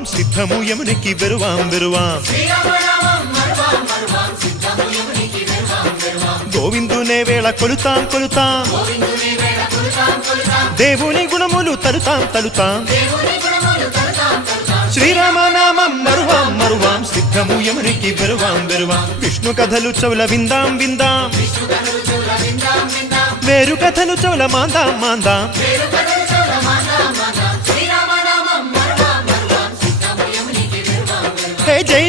మరువాం సిద్ధము యమునికి వెరువాం వెరువాం గోవిందునే వేళ కొలుతాం కొలుతాం దేవుని గుణములు తలుతాం తలుతాం శ్రీరామనామం మరువాం మరువాం సిద్ధము యమునికి వెరువాం వెరువాం విష్ణు కథలు చౌల విందాం విందాం వేరు కథలు చౌల మాందాం మాందాం జై జై